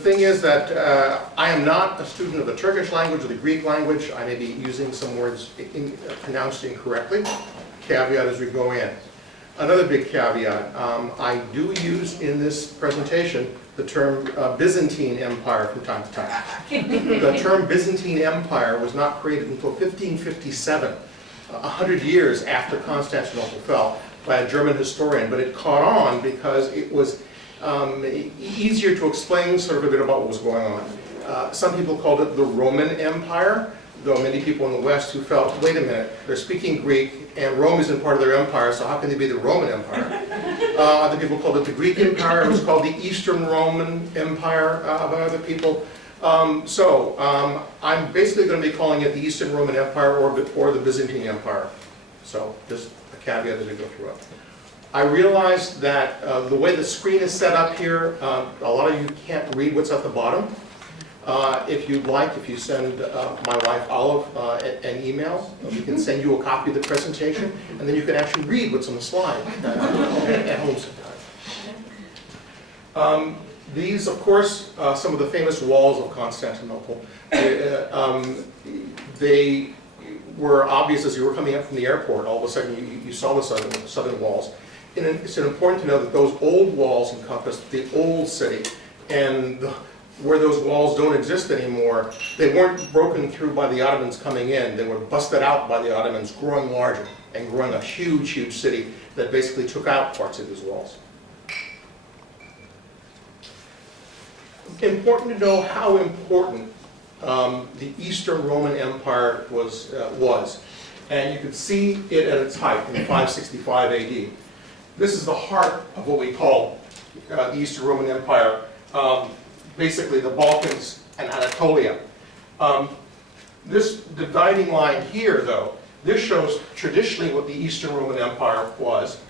The thing is that I am not a student of the Turkish language or the Greek language. I may be using some words pronounced incorrectly. Caveat as we go in. Another big caveat, I do use in this presentation the term Byzantine Empire from time to time. The term Byzantine Empire was not created until 1557, 100 years after Constantinople fell, by a German historian, but it caught on because it was easier to explain sort of a bit about what was going on. Some people called it the Roman Empire, though many people in the West who felt, wait a minute, they're speaking Greek and Rome isn't part of their empire, so how can they be the Roman Empire? Other people called it the Greek Empire. It was called the Eastern Roman Empire by other people. I'm basically going to be calling it the Eastern Roman Empire or the Byzantine Empire. So just a caveat as we go through it. I realize that the way the screen is set up here, a lot of you can't read what's at the bottom. If you'd like, if you send my wife Olive an email, we can send you a copy of the presentation, and then you can actually read what's on the slide at home sometime. These, of course, some of the famous walls of Constantinople. They were obvious as you were coming up from the airport. All of a sudden, you saw the southern walls. And it's important to know that those old walls encompassed the old city, and where those walls don't exist anymore, they weren't broken through by the Ottomans coming in. They were busted out by the Ottomans, growing larger and growing a huge, huge city that basically took out parts of these walls. Important to know how important the Eastern Roman Empire was. And you can see it at its height in 565 AD. This is the heart of what we call the Eastern Roman Empire. Basically the Balkans and Anatolia. This dividing line here, though, this shows traditionally what the Eastern Roman Empire was.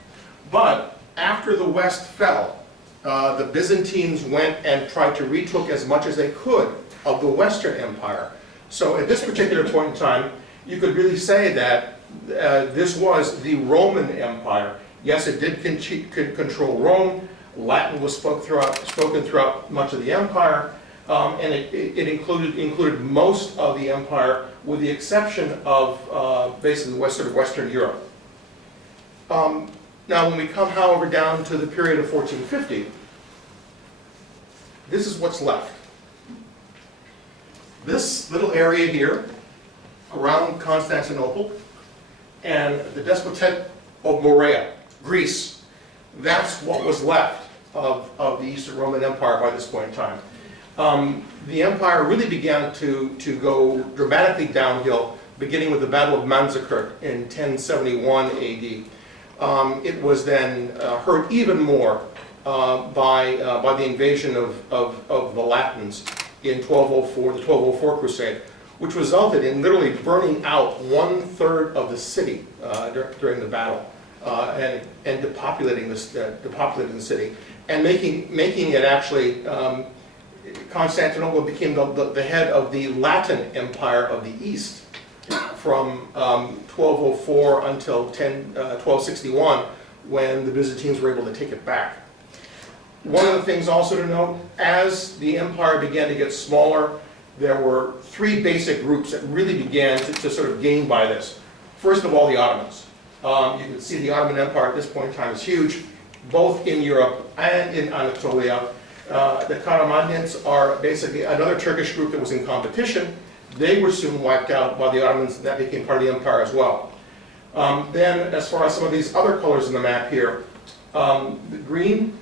But after the West fell, the Byzantines went and tried to retook as much as they could of the Western Empire. So at this particular point in time, you could really say that this was the Roman Empire. Yes, it did control Rome. Latin was spoken throughout much of the empire, and it included most of the empire, with the exception of basically Western Europe. Now, when we come, however, down to the period of 1450, this is what's left. This little area here, around Constantinople, and the Despotate of Morea, Greece. That's what was left of the Eastern Roman Empire by this point in time. The empire really began to go dramatically downhill, beginning with the Battle of Manzikert in 1071 AD. It was then hurt even more by the invasion of the Latins in 1204, the 1204 Crusade, which resulted in literally burning out 1/3 of the city during the battle. And depopulating the city, and making it actually, Constantinople became the head of the Latin Empire of the East from 1204 until 1261, when the Byzantines were able to take it back. One of the things also to note, as the empire began to get smaller, there were three basic groups that really began to sort of gain by this. First of all, the Ottomans. You can see the Ottoman Empire at this point in time is huge, both in Europe and in Anatolia. The Karamanlians are basically another Turkish group that was in competition. They were soon wiped out by the Ottomans, and that became part of the empire as well. Then, as far as some of these other colors in the map here, the green,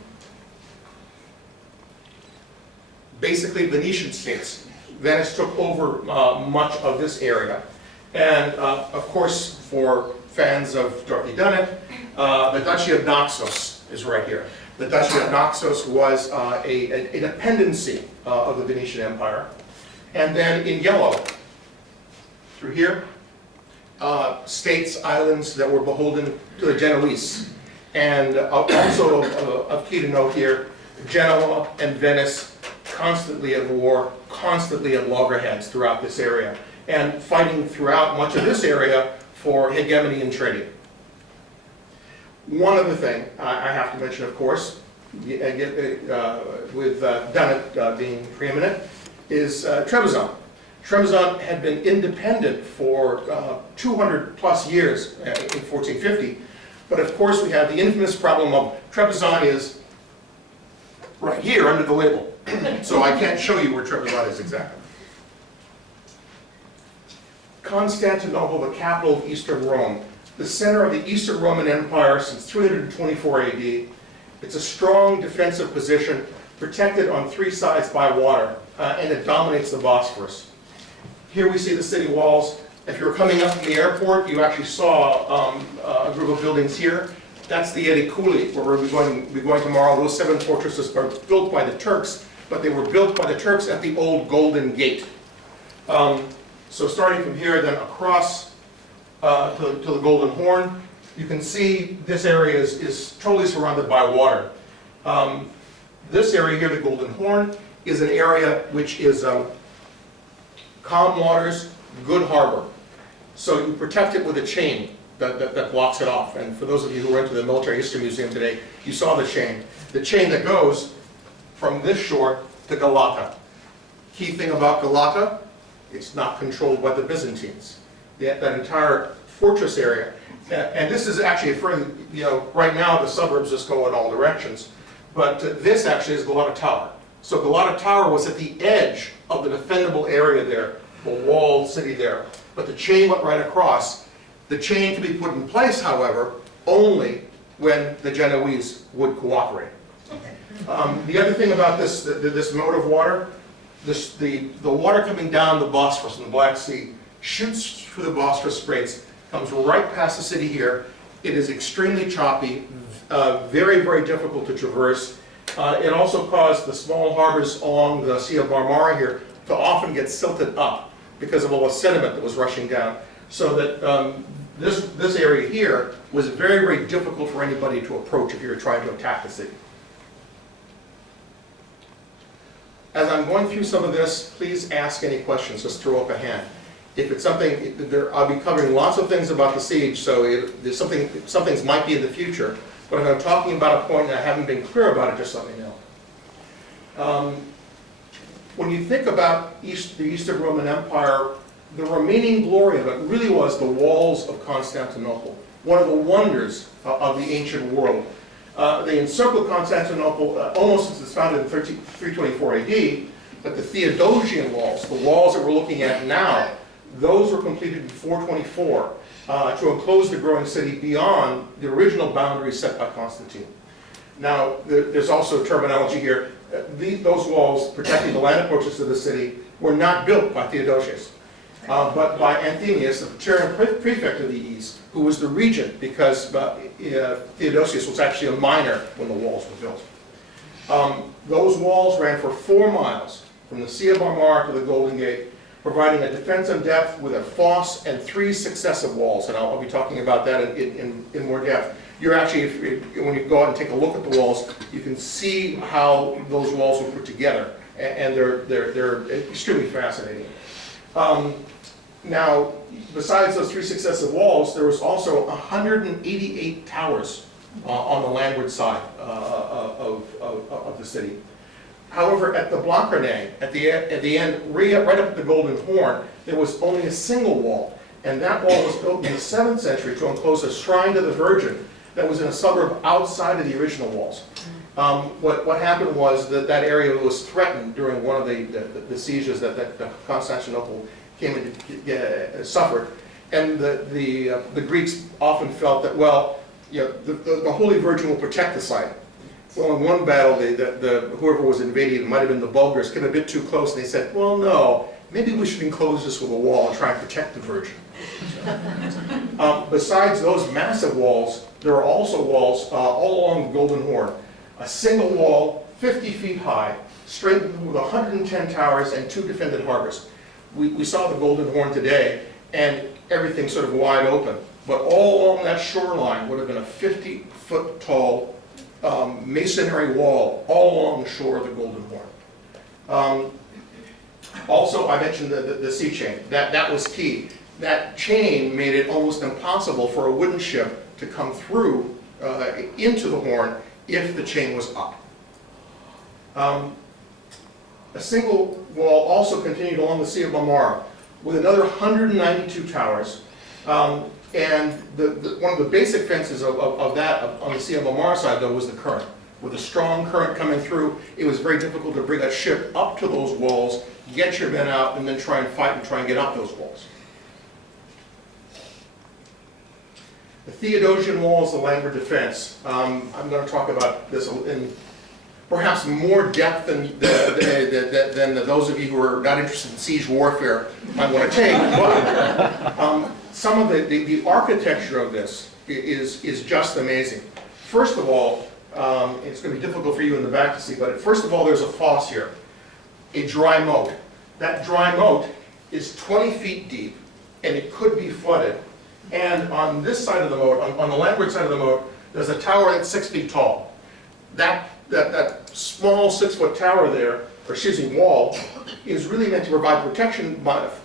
basically Venetian states. Venice took over much of this area. And of course, for fans of Dorothy Dunnett, the Duchy of Naxos is right here. The Duchy of Naxos was a dependency of the Venetian Empire. And then in yellow, through here, states, islands that were beholden to the Genoese. And also of key to note here, Genoa and Venice constantly at war, constantly at loggerheads throughout this area, and fighting throughout much of this area for hegemony and trading. One other thing I have to mention, of course, with Dunnett being preeminent, is Trebizond. Trebizond had been independent for 200 plus years in 1450, but of course we have the infamous problem of Trebizond is right here under the label, so I can't show you where Trebizond is exactly. Constantinople, the capital of Eastern Rome, the center of the Eastern Roman Empire since 324 AD. It's a strong defensive position, protected on three sides by water, and it dominates the Bosphorus. Here we see the city walls. If you're coming up from the airport, you actually saw a group of buildings here. That's the Edikuli, where we'll be going tomorrow. Those 7 fortresses are built by the Turks, but they were built by the Turks at the old Golden Gate. So starting from here, then across to the Golden Horn, you can see this area is totally surrounded by water. This area here, the Golden Horn, is an area which is calm waters, good harbor. So you protect it with a chain that blocks it off. And for those of you who went to the Military History Museum today, you saw the chain. The chain that goes from this shore to Galata. Key thing about Galata, it's not controlled by the Byzantines. That entire fortress area, and this is actually, right now the suburbs just go in all directions, but this actually is Galata Tower. So Galata Tower was at the edge of the defendable area there, the walled city there, but the chain went right across. The chain could be put in place, however, only when the Genoese would cooperate. The other thing about this mode of water, the water coming down the Bosphorus in the Black Sea shoots through the Bosphorus Straits, comes right past the city here. It is extremely choppy, very, very difficult to traverse. It also caused the small harbors along the Sea of Marmara here to often get silted up because of all the sediment that was rushing down. So that this area here was very, very difficult for anybody to approach if you were trying to attack the city. As I'm going through some of this, please ask any questions, just throw up a hand. If it's something, I'll be covering lots of things about the siege, so there's some things might be in the future, but if I'm talking about a point and I haven't been clear about it, just let me know. When you think about the Eastern Roman Empire, the remaining glory of it really was the walls of Constantinople, one of the wonders of the ancient world. They encircled Constantinople almost since it's founded in 324 AD, but the Theodosian walls, the walls that we're looking at now, those were completed in 424 to enclose the growing city beyond the original boundaries set by Constantine. Now, there's also terminology here. Those walls protecting the land approaches to the city were not built by Theodosius, but by Anthemius, the Praetorian prefect of the East, who was the regent because Theodosius was actually a minor when the walls were built. Those walls ran for 4 miles from the Sea of Marmara to the Golden Gate, providing a defense in depth with a fosse and 3 successive walls, and I'll be talking about that in more depth. You're actually, when you go out and take a look at the walls, you can see how those walls were put together, and they're extremely fascinating. Now, besides those 3 successive walls, there was also 188 towers on the landward side of the city. However, at the Blancrenay, at the end, right up at the Golden Horn, there was only a single wall, and that wall was built in the 7th century to enclose a shrine to the Virgin that was in a suburb outside of the original walls. What happened was that area was threatened during one of the sieges that Constantinople came and suffered, and the Greeks often felt that, well, the Holy Virgin will protect the site. Well, in one battle, whoever was invading, it might have been the Bulgars, came a bit too close, and they said, well, no, maybe we should enclose this with a wall and try and protect the Virgin. Besides those massive walls, there are also walls all along the Golden Horn. A single wall, 50 feet high, strengthened with 110 towers and 2 defended harbors. We saw the Golden Horn today, and everything's sort of wide open. But all along that shoreline would have been a 50-foot tall masonry wall all along the shore of the Golden Horn. Also, I mentioned the sea chain. That was key. That chain made it almost impossible for a wooden ship to come through into the Horn if the chain was up. A single wall also continued along the Sea of Marmara with another 192 towers. And one of the basic fences of that on the Sea of Marmara side, though, was the current. With a strong current coming through, it was very difficult to bring a ship up to those walls, get your men out, and then try and fight and try and get up those walls. The Theodosian Wall is the landward defense. I'm going to talk about this in perhaps more depth than those of you who are not interested in siege warfare might want to take, but some of the architecture of this is just amazing. First of all, it's going to be difficult for you in the back to see, but first of all, there's a fosse here, a dry moat. That dry moat is 20 feet deep, and it could be flooded. And on this side of the moat, on the landward side of the moat, there's a tower that's 6 feet tall. That small 6-foot tower there, or excuse me, wall, is really meant to provide protection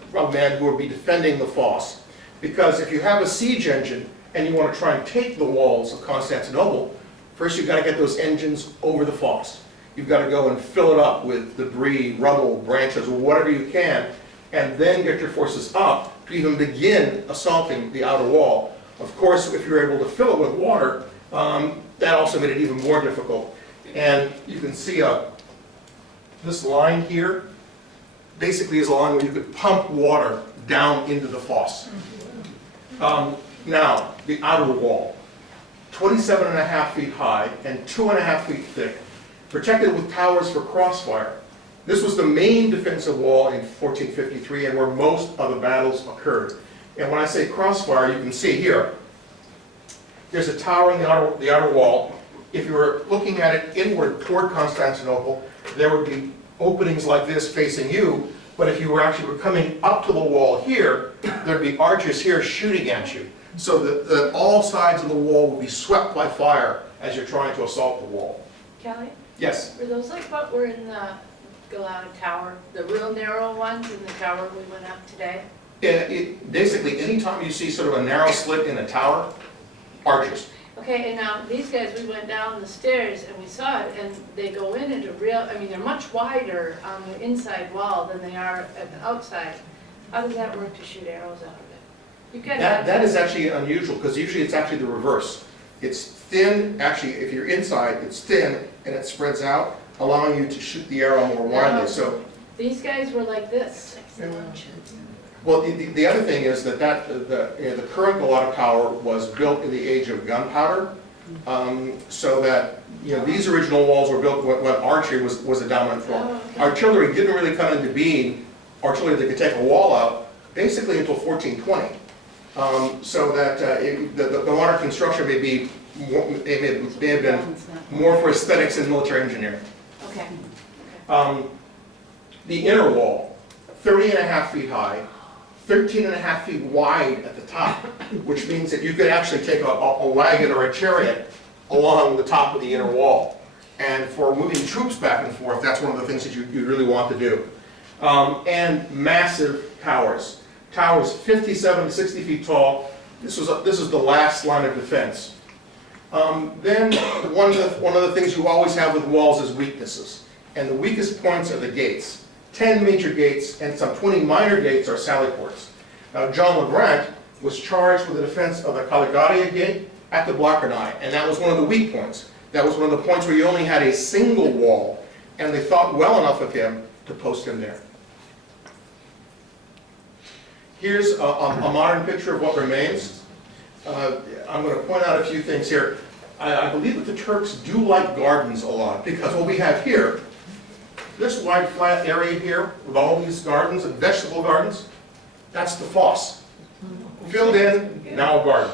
from men who would be defending the fosse. Because if you have a siege engine and you want to try and take the walls of Constantinople, first you've got to get those engines over the fosse. You've got to go and fill it up with debris, rubble, branches, or whatever you can, and then get your forces up to even begin assaulting the outer wall. Of course, if you're able to fill it with water, that also made it even more difficult. And you can see this line here basically is a line where you could pump water down into the fosse. Now, the outer wall, 27.5 feet high and 2.5 feet thick, protected with towers for crossfire. This was the main defensive wall in 1453 and where most of the battles occurred. And when I say crossfire, you can see here, there's a tower in the outer wall. If you were looking at it inward toward Constantinople, there would be openings like this facing you, but if you were actually coming up to the wall here, there'd be archers here shooting at you. So that all sides of the wall would be swept by fire as you're trying to assault the wall. Kelly? Yes? Were those like what were in the Galata Tower, the real narrow ones in the tower we went up today? Basically, anytime you see sort of a narrow slit in a tower, archers. Okay, and now these guys, we went down the stairs and we saw it, and they go in at a real, I mean, they're much wider on the inside wall than they are at the outside. How does that work to shoot arrows out of it? You've got That is actually unusual, because usually it's actually the reverse. It's thin, actually, if you're inside, it's thin, and it spreads out, allowing you to shoot the arrow more widely. So these guys were like this. well, the other thing is that the current Galata Tower was built in the age of gunpowder, so that these original walls were built when archery was a dominant form. Oh, okay. Artillery didn't really come into being, artillery that could take a wall out, basically until 1420. So that the modern construction may have been more for aesthetics and military engineering. Okay. The inner wall, 30.5 feet high, 13.5 feet wide at the top, which means that you could actually take a wagon or a chariot along the top of the inner wall. And for moving troops back and forth, that's one of the things that you really want to do. And massive towers. Towers 57 to 60 feet tall. This is the last line of defense. Then one of the things you always have with walls is weaknesses. And the weakest points are the gates. 10 major gates and some 20 minor gates are sally ports. Now, John LeGrant was charged with the defense of the Caligari gate at the Blockerney, and that was one of the weak points. That was one of the points where you only had a single wall, and they thought well enough of him to post him there. Here's a modern picture of what remains. I'm going to point out a few things here. I believe that the Turks do like gardens a lot, because what we have here, this wide flat area here with all these gardens and vegetable gardens, that's the fosse. Filled in, now a garden.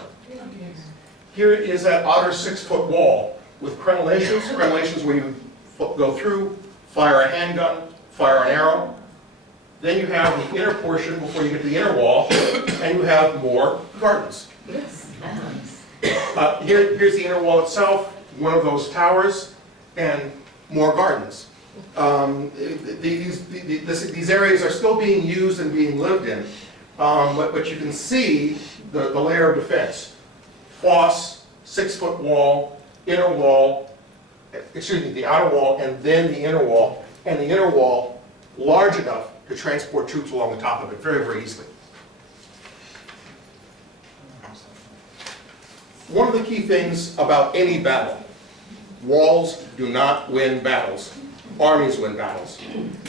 Here is that outer 6-foot wall with crenellations where you go through, fire a handgun, fire an arrow. Then you have the inner portion before you get to the inner wall, and you have more gardens. Here's the inner wall itself, one of those towers, and more gardens. These areas are still being used and being lived in, but you can see the layer of defense. Fosse, 6-foot wall, inner wall, excuse me, the outer wall and then the inner wall, and the inner wall large enough to transport troops along the top of it very, very easily. One of the key things about any battle, walls do not win battles. Armies win battles.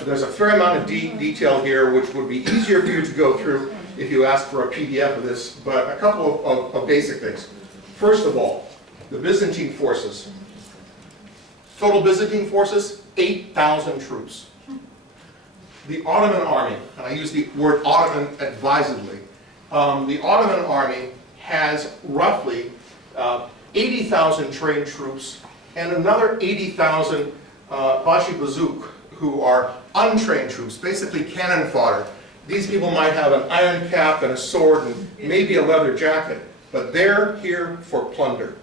There's a fair amount of detail here which would be easier for you to go through if you ask for a PDF of this, but a couple of basic things. First of all, the Byzantine forces. Total Byzantine forces, 8,000 troops. The Ottoman army, and I use the word Ottoman advisedly, the Ottoman army has roughly 80,000 trained troops and another 80,000 Bashi Bazouk, who are untrained troops, basically cannon fodder. These people might have an iron cap and a sword and maybe a leather jacket, but they're here for plunder.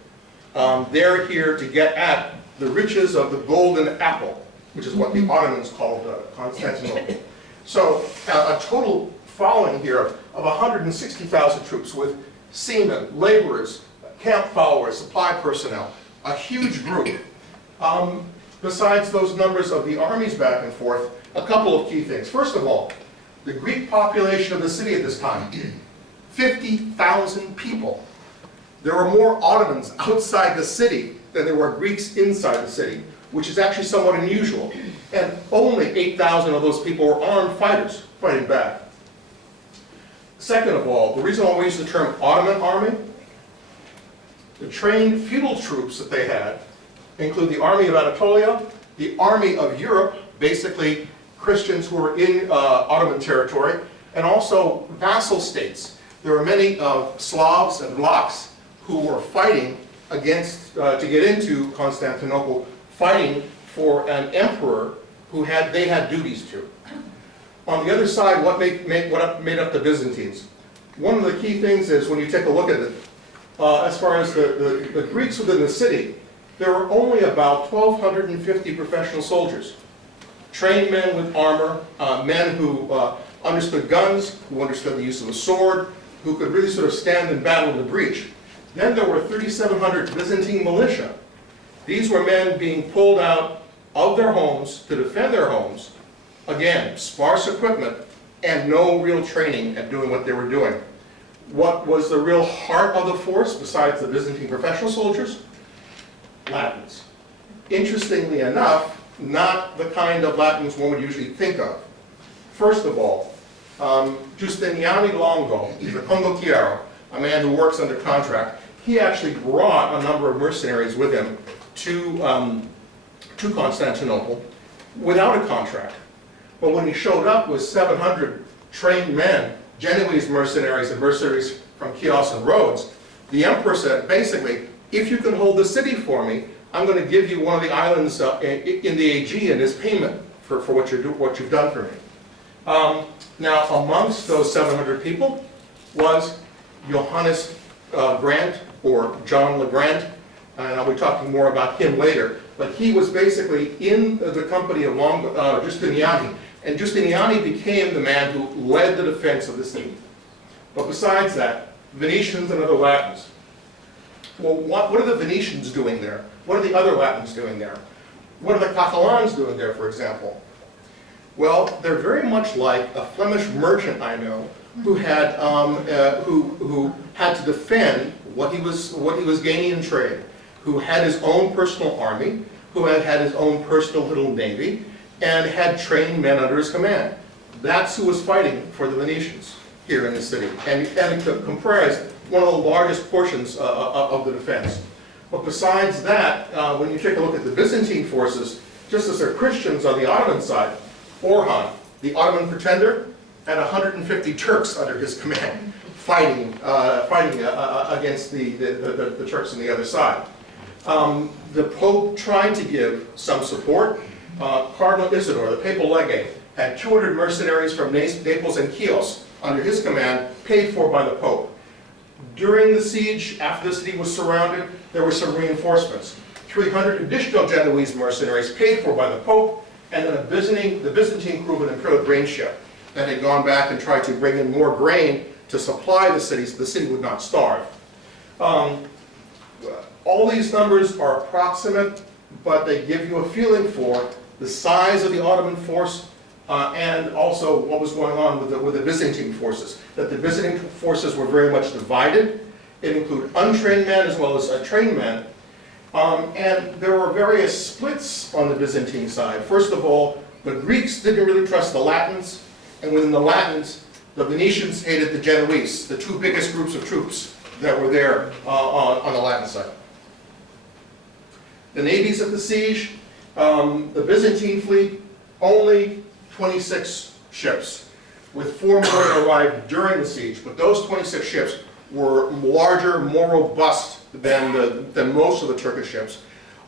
They're here to get at the riches of the golden apple, which is what the Ottomans called Constantinople. So a total following here of 160,000 troops with seamen, laborers, camp followers, supply personnel, a huge group. Besides those numbers of the armies back and forth, a couple of key things. First of all, the Greek population of the city at this time, 50,000 people. There were more Ottomans outside the city than there were Greeks inside the city, which is actually somewhat unusual. And only 8,000 of those people were armed fighters fighting back. Second of all, the reason why we use the term Ottoman army, the trained feudal troops that they had include the army of Anatolia, the army of Europe, basically Christians who were in Ottoman territory, and also vassal states. There were many Slavs and Vlachs who were fighting against, to get into Constantinople, fighting for an emperor who they had duties to. On the other side, what made up the Byzantines? One of the key things is when you take a look at it, as far as the Greeks within the city, there were only about 1,250 professional soldiers. Trained men with armor, men who understood guns, who understood the use of a sword, who could really sort of stand in battle in the breach. Then there were 3,700 Byzantine militia. These were men being pulled out of their homes to defend their homes. Again, sparse equipment and no real training at doing what they were doing. What was the real heart of the force besides the Byzantine professional soldiers? Latins. Interestingly enough, not the kind of Latins one would usually think of. First of all, Giustiniani Longo, he's a condottiero, a man who works under contract. He actually brought a number of mercenaries with him to Constantinople without a contract. But when he showed up with 700 trained men, Genoese mercenaries and mercenaries from Chios and Rhodes, the emperor said, basically, if you can hold the city for me, I'm going to give you one of the islands in the Aegean as payment for what you've done for me. Now, amongst those 700 people was Johannes Grant, or John LeGrant, and I'll be talking more about him later, but he was basically in the company of Giustiniani, and Giustiniani became the man who led the defense of the city. But besides that, Venetians and other Latins. Well, what are the Venetians doing there? What are the other Latins doing there? What are the Catalans doing there, for example? Well, they're very much like a Flemish merchant I know who had who had to defend what he was gaining in trade, who had his own personal army, who had his own personal little navy, and had trained men under his command. That's who was fighting for the Venetians here in the city, and it comprised one of the largest portions of the defense. But besides that, when you take a look at the Byzantine forces, just as they're Christians on the Ottoman side, Orhan, the Ottoman pretender, had 150 Turks under his command, fighting against the Turks on the other side. The Pope tried to give some support. Cardinal Isidore, the papal legate, had 200 mercenaries from Naples and Chios under his command, paid for by the Pope. During the siege, after the city was surrounded, there were some reinforcements. 300 additional Genoese mercenaries paid for by the Pope, and then the Byzantine crew of an imperial grain ship that had gone back and tried to bring in more grain to supply the city so the city would not starve. All these numbers are approximate. but they give you a feeling for the size of the Ottoman force and also what was going on with the Byzantine forces. That the Byzantine forces were very much divided. It included untrained men as well as trained men. And there were various splits on the Byzantine side. First of all, the Greeks didn't really trust the Latins, and within the Latins, the Venetians hated the Genoese, the two biggest groups of troops that were there on the Latin side. The navies of the siege, the Byzantine fleet, only 26 ships, with 4 more that arrived during the siege, but those 26 ships were larger, more robust than most of the Turkish ships.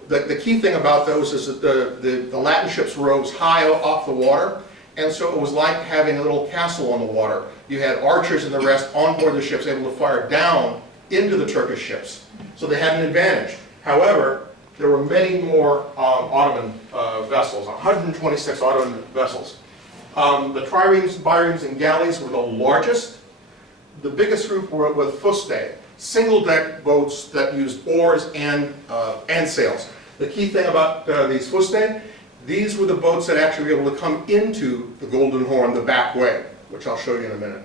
The key thing about those is that the Latin ships rose high off the water, and so it was like having a little castle on the water. You had archers and the rest on board the ships able to fire down into the Turkish ships. So they had an advantage. However, there were many more Ottoman vessels, 126 Ottoman vessels. The triremes, biremes, and galleys were the largest. The biggest group were with fustae, single-deck boats that used oars and sails. The key thing about these fustae, these were the boats that actually were able to come into the Golden Horn the back way, which I'll show you in a minute.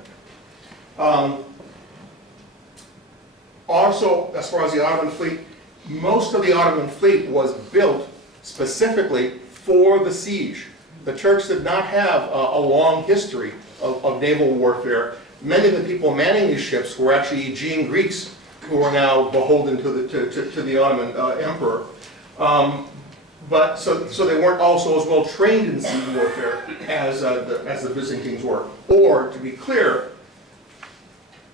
Also, as far as the Ottoman fleet, most of the Ottoman fleet was built specifically for the siege. The Turks did not have a long history of naval warfare. Many of the people manning these ships were actually Aegean Greeks who are now beholden to the Ottoman emperor. So they weren't also as well trained in sea warfare as the Byzantines were. Or, to be clear,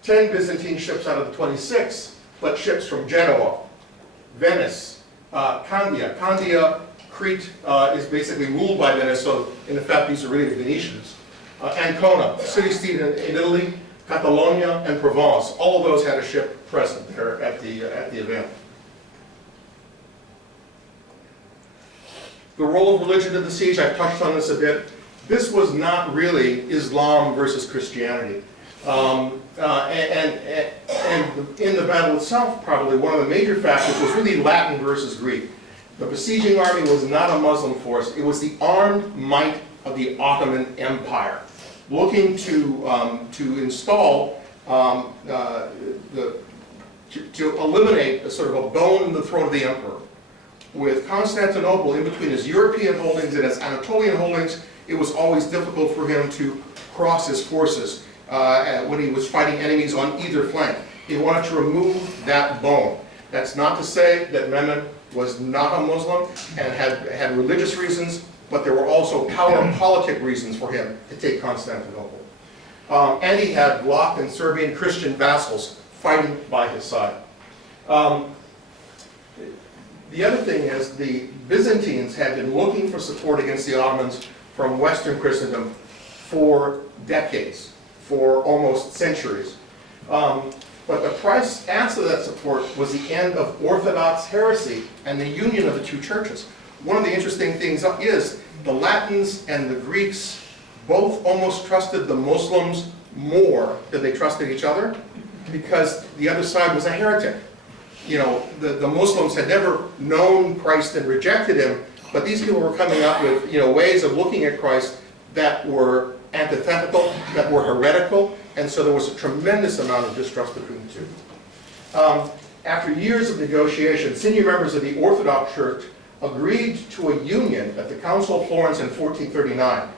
10 Byzantine ships out of the 26, but ships from Genoa, Venice, Candia. Candia, Crete, is basically ruled by Venice, so in effect these are really the Venetians. Ancona, city-state in Italy, Catalonia, and Provence. All of those had a ship present there at the event. The role of religion in the siege, I've touched on this a bit. This was not really Islam versus Christianity. And in the battle itself, probably one of the major factors was really Latin versus Greek. The besieging army was not a Muslim force. It was the armed might of the Ottoman Empire, looking to install, to eliminate a sort of a bone in the throat of the emperor. With Constantinople in between his European holdings and his Anatolian holdings, it was always difficult for him to cross his forces when he was fighting enemies on either flank. He wanted to remove that bone. That's not to say that Mehmed was not a Muslim and had religious reasons, but there were also power and politic reasons for him to take Constantinople. And he had Vlach and Serbian Christian vassals fighting by his side. The other thing is the Byzantines had been looking for support against the Ottomans from Western Christendom for decades, for almost centuries. But the price after that support was the end of Orthodox heresy and the union of the two churches. One of the interesting things is the Latins and the Greeks both almost trusted the Muslims more than they trusted each other because the other side was a heretic. You know, the Muslims had never known Christ and rejected him, but these people were coming up with, ways of looking at Christ that were antithetical, that were heretical, and so there was a tremendous amount of distrust between the two. After years of negotiation, senior members of the Orthodox Church agreed to a union at the Council of Florence in 1439,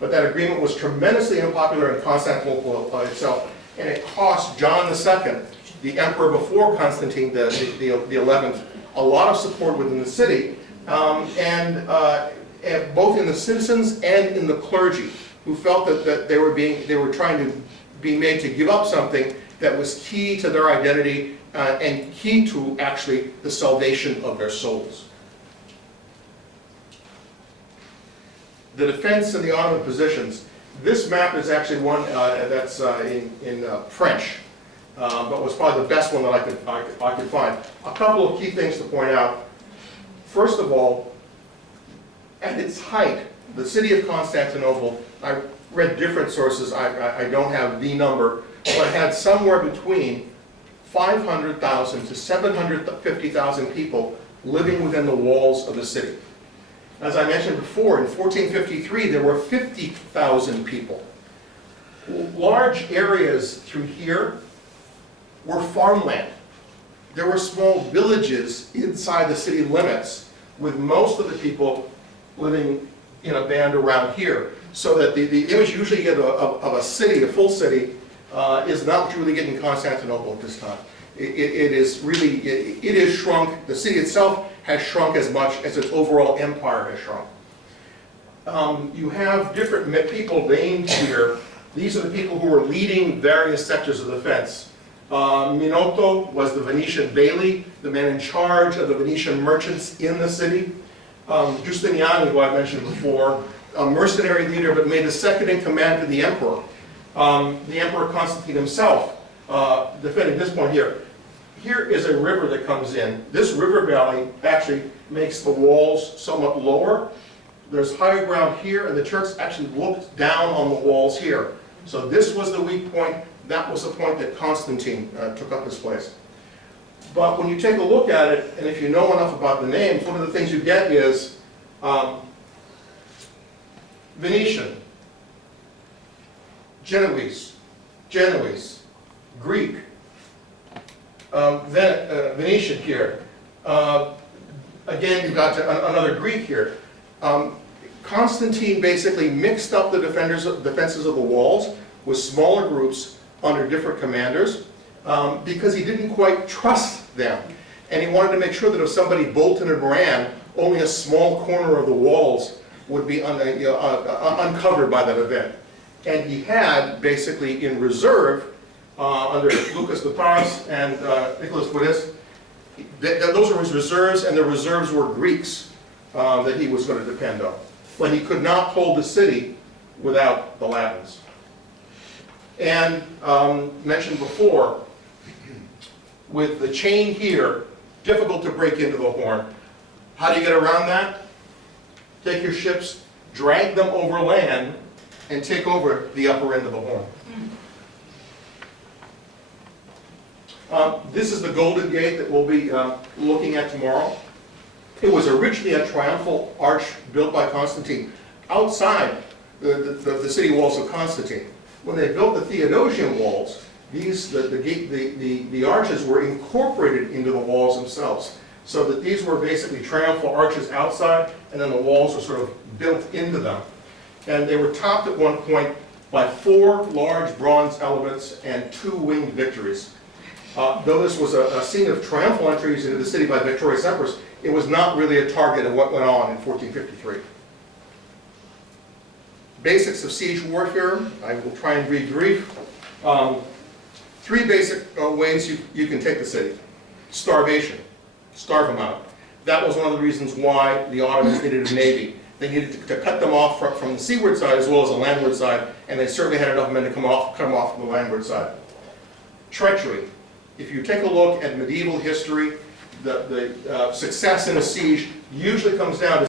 but that agreement was tremendously unpopular in Constantinople itself, and it cost John II, the emperor before Constantine the 11th, a lot of support within the city, and both in the citizens and in the clergy, who felt that they were trying to be made to give up something that was key to their identity and key to actually the salvation of their souls. The defense and the Ottoman positions. This map is actually one that's in French, but was probably the best one that I could find. A couple of key things to point out. First of all, at its height, the city of Constantinople, I read different sources, I don't have the number, but had somewhere between 500,000 to 750,000 people living within the walls of the city. As I mentioned before, in 1453, there were 50,000 people. Large areas through here were farmland. There were small villages inside the city limits, with most of the people living in a band around here. So that the image usually you get of a city, a full city, is not what you really get in Constantinople at this time. It is shrunk. The city itself has shrunk as much as its overall empire has shrunk. You have different people named here. These are the people who were leading various sectors of the defense. Minotto was the Venetian bailey, the man in charge of the Venetian merchants in the city. Giustiniani, who I mentioned before, a mercenary leader, but made the second in command to the emperor. The Emperor Constantine himself defending this point here. Here is a river that comes in. This river valley actually makes the walls somewhat lower. There's higher ground here, and the Turks actually looked down on the walls here. So this was the weak point. That was the point that Constantine took up his place. But when you take a look at it, and if you know enough about the names, one of the things you get is Venetian, Genoese, Greek, Venetian here. Again, you've got another Greek here. Constantine basically mixed up the defenses of the walls with smaller groups under different commanders because he didn't quite trust them. And he wanted to make sure that if somebody bolted and ran, only a small corner of the walls would be uncovered by that event. And he had, basically, in reserve, under Lucas de Paris and Nicholas Boudis, those were his reserves, and the reserves were Greeks that he was going to depend on. But he could not hold the city without the Latins. And mentioned before, with the chain here, difficult to break into the horn. How do you get around that? Take your ships, drag them over land, and take over the upper end of the horn. This is the Golden Gate that we'll be looking at tomorrow. It was originally a triumphal arch built by Constantine outside the city walls of Constantine. When they built the Theodosian walls, the arches were incorporated into the walls themselves. So that these were basically triumphal arches outside, and then the walls were sort of built into them. And they were topped at one point by 4 large bronze elements and 2 winged victories. Though this was a scene of triumphal entries into the city by victorious emperors, it was not really a target of what went on in 1453. Basics of siege warfare, I will try and be brief. 3 basic ways you can take the city. Starvation, starve them out. That was one of the reasons why the Ottomans needed a navy. They needed to cut them off from the seaward side as well as the landward side, and they certainly had enough men to come off from the landward side. Treachery. If you take a look at medieval history, the success in a siege usually comes down to